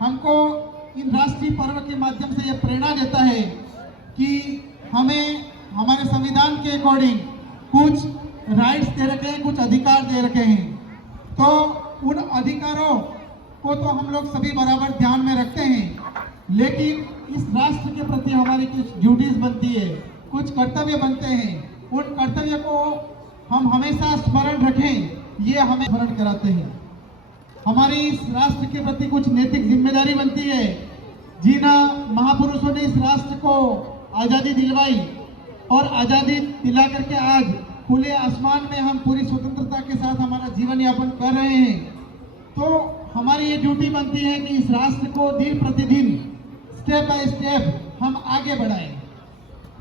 हमको इन राष्ट्रीय पर्व के माध्यम से यह प्रेरणा देता है कि हमें हमारे संविधान के अकॉर्डिंग कुछ राइट्स दे रखे हैं, कुछ अधिकार दे रखे हैं। तो उन अधिकारों को तो हम लोग सभी बराबर ध्यान में रखते हैं, लेकिन इस राष्ट्र के प्रति हमारी कुछ ड्यूटीज बनती है, कुछ कर्तव्य बनते हैं। उन कर्तव्य को हम हमेशा स्मरण रखें, ये हमें स्मरण कराते हैं। हमारी इस राष्ट्र के प्रति कुछ नैतिक जिम्मेदारी बनती है। जिन महापुरुषों ने इस राष्ट्र को आज़ादी दिलवाई और आज़ादी दिला करके आज खुले आसमान में हम पूरी स्वतंत्रता के साथ हमारा जीवन यापन कर रहे हैं, तो हमारी ये ड्यूटी बनती है कि इस राष्ट्र को दिन प्रतिदिन स्टेप बाय स्टेप हम आगे बढ़ाएं।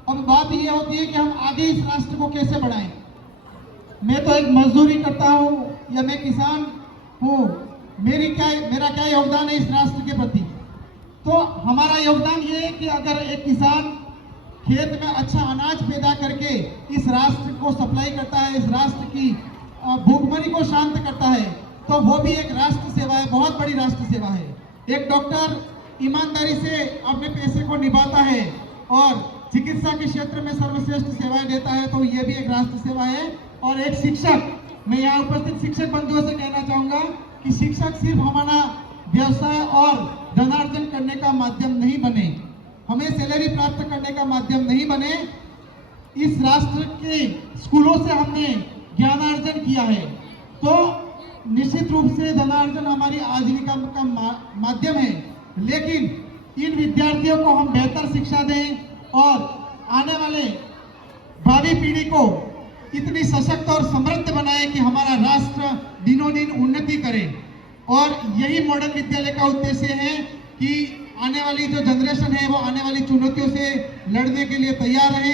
अब बात ये होती है कि हम आगे इस राष्ट्र को कैसे बढ़ाएं। मैं तो एक मजदूरी करता हूँ या मैं किसान हूँ, मेरा क्या योगदान है इस राष्ट्र के प्रति। तो हमारा योगदान ये है कि अगर एक किसान खेत में अच्छा अनाज पैदा करके इस राष्ट्र को सप्लाई करता है, इस राष्ट्र की भूखमरी को शांत करता है, तो वो भी एक राष्ट्र सेवा है, बहुत बड़ी राष्ट्र सेवा है। एक डॉक्टर ईमानदारी से अपने पैसे को निभाता है और चिकित्सा के क्षेत्र में सर्वश्रेष्ठ सेवाएं देता है, तो ये भी एक राष्ट्र सेवा है। और एक शिक्षक, मैं यहाँ उपस्थित शिक्षक बंधुओं से कहना चाहूंगा कि शिक्षक सिर्फ हमारा व्यवसाय और धनार्जन करने का माध्यम नहीं बने, हमें सैलरी प्राप्त करने का माध्यम नहीं बने। इस राष्ट्र के स्कूलों से हमने ज्ञानार्जन किया है, तो निश्चित रूप से धनार्जन हमारी आजीविका का माध्यम है, लेकिन इन विद्यार्थियों को हम बेहतर शिक्षा दें और आने वाले भावी पीढ़ी को इतनी सशक्त और समृद्ध बनाए कि हमारा राष्ट्र दिनों दिन उन्नति करे। और यही मॉडर्न विद्यालय का उद्देश्य है कि आने वाली जो जनरेशन है वो आने वाली चुनौतियों से लड़ने के लिए तैयार रहे।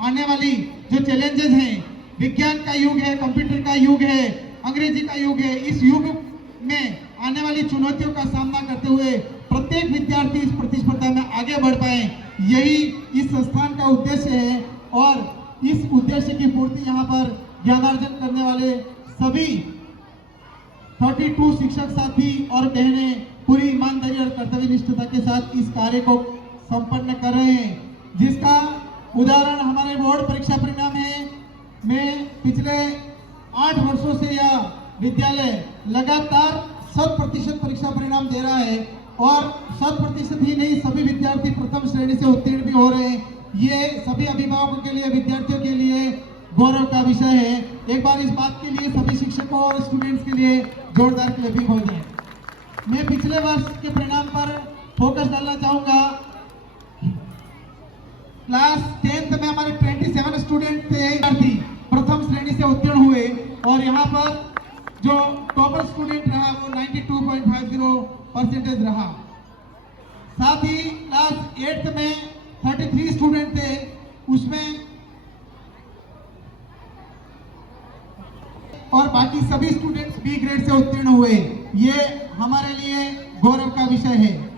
आने वाली जो चैलेंजेस हैं, विज्ञान का युग है, कंप्यूटर का युग है, अंग्रेजी का युग है, इस युग में आने वाली चुनौतियों का सामना करते हुए प्रत्येक विद्यार्थी इस प्रतिस्पर्धा में आगे बढ़ पाए, यही इस संस्थान का उद्देश्य है। और इस उद्देश्य की पूर्ति यहाँ पर ज्ञानार्जन करने वाले सभी 32 शिक्षक साथी और बहनें पूरी ईमानदारी और कर्तव्य निष्ठता के साथ इस कार्य को संपन्न कर रहे हैं, जिसका उदाहरण हमारे बोर्ड परीक्षा परिणाम है। मैं पिछले 8 वर्षों से यह विद्यालय लगातार 100% परीक्षा परिणाम दे रहा है और 100% ही नहीं, सभी विद्यार्थी प्रथम श्रेणी से उत्तीर्ण भी हो रहे हैं। ये सभी अभिभावकों के लिए, विद्यार्थियों के लिए गौरव का विषय है। एक बार इस बात के लिए सभी शिक्षकों और स्टूडेंट्स के लिए जोरदार क्लैपिंग हो जाए। मैं पिछले वर्ष के परिणाम पर फोकस डालना चाहूंगा। क्लास 10th में हमारे 27 स्टूडेंट थे, प्रथम श्रेणी से उत्तीर्ण हुए और यहाँ पर जो टॉपर स्टूडेंट रहा वो 92.50% रहा। साथ ही क्लास 8th में 33 स्टूडेंट थे, उसमें और बाकी सभी स्टूडेंट्स बी ग्रेड से उत्तीर्ण हुए। ये हमारे लिए गौरव का विषय है।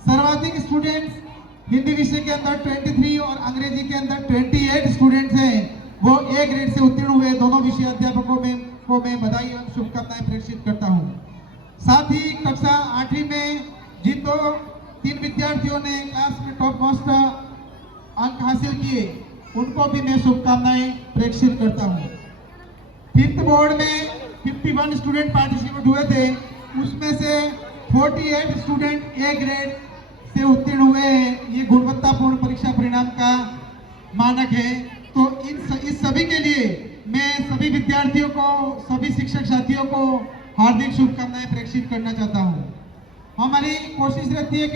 सर्वाधिक स्टूडेंट्स हिंदी विषय के अंदर 23 और अंग्रेजी के अंदर 28 स्टूडेंट्स हैं, वो ए ग्रेड से उत्तीर्ण हुए। दोनों विषय अध्यापकों को मैं बधाई और शुभकामनाएं प्रेषित करता हूं। साथ ही कक्षा 8वीं में जिन 3 विद्यार्थियों ने क्लास में टॉप मोस्ट अंक हासिल किए, उनको भी मैं शुभकामनाएं प्रेषित करता हूं। 5th बोर्ड में 51 स्टूडेंट पार्टिसिपेट हुए थे, उसमें से 48 स्टूडेंट ए ग्रेड से उत्तीर्ण हुए हैं। ये गुणवत्तापूर्ण परीक्षा परिणाम का मानक है। तो इस सभी के लिए मैं सभी विद्यार्थियों को, सभी शिक्षक साथियों को हार्दिक शुभकामनाएं प्रेषित करना चाहता हूं। हमारी कोशिश रहती है कि